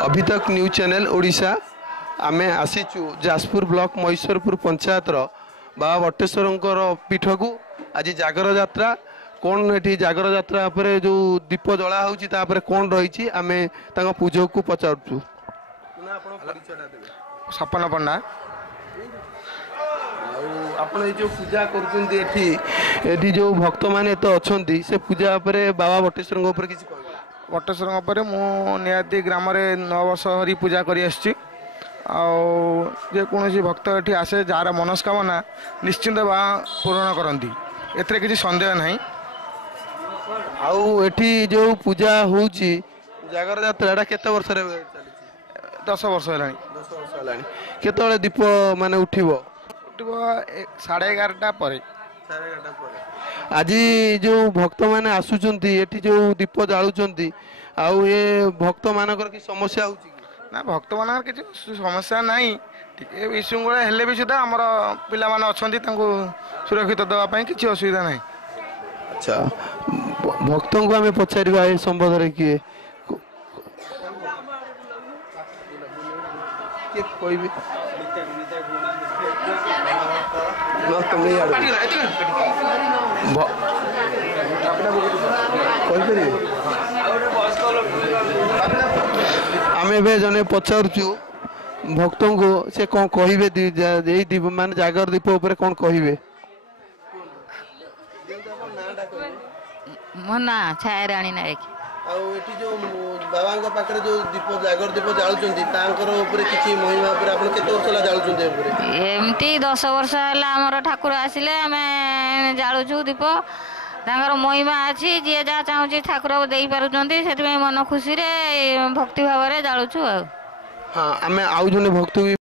अभी तक news channel Odisha आमे आसीचु जाजपुर ब्लॉक महेश्वरपुर पंचायतर बाबा बटेश्वर पीठ को आज जागर यात्रा कौन ये जागर यात्रा पर जो दीप जला होपर कौन रही आम पूजक को पचारू सपन पंडा आप जो पूजा कर जो भक्त मैंने तो अच्छा से पूजा बाबा बटेश्वर किसी बटेश्वर निहाती ग्राम 9 वर्ष हरी पूजा करी जेकोसी भक्त ये आसे जार मनस्कामना निश्चिंत बा पूरण करती एथे किसी सन्देह ना आठी जो पूजा हो जागर यात्रा केते वर्ष 10 वर्ष है 10 वर्ष है केतले दीप माने उठिबो 11:30 पर आज जो भक्त मैंने आसुचंती एठी जो दीप जालुचंती आउ ये भक्त मानकर की समस्या होची ना भक्त मान किसी समस्या नाई टे विशृंखला हेले भी सुधा आमर पिला माने अछंती तांको सुरक्षित दवा पई किसी असुविधा नहीं। अच्छा भक्तों को आम पचारिबा ए संबंध रे किए के कोई भी आम जने पचारचु भक्तों को से कौन कहे मान जागर दीप उपर कौन कहे मो ना छायाराणी नायक जो बाबा पाखे जो दीप जागर दीप जालुचंती किसी महिमा आप केते वर्ष जालुचंती एमती 10 वर्ष है आमर ठाकुर आसिले आम जालुचु दीप तांकर महिमा अच्छी जी जहाँ चाहूँ ठाकुर दे पार्टी से मन खुशी भक्ति भाव जालुचु। हाँ आम आउ जने भक्त भी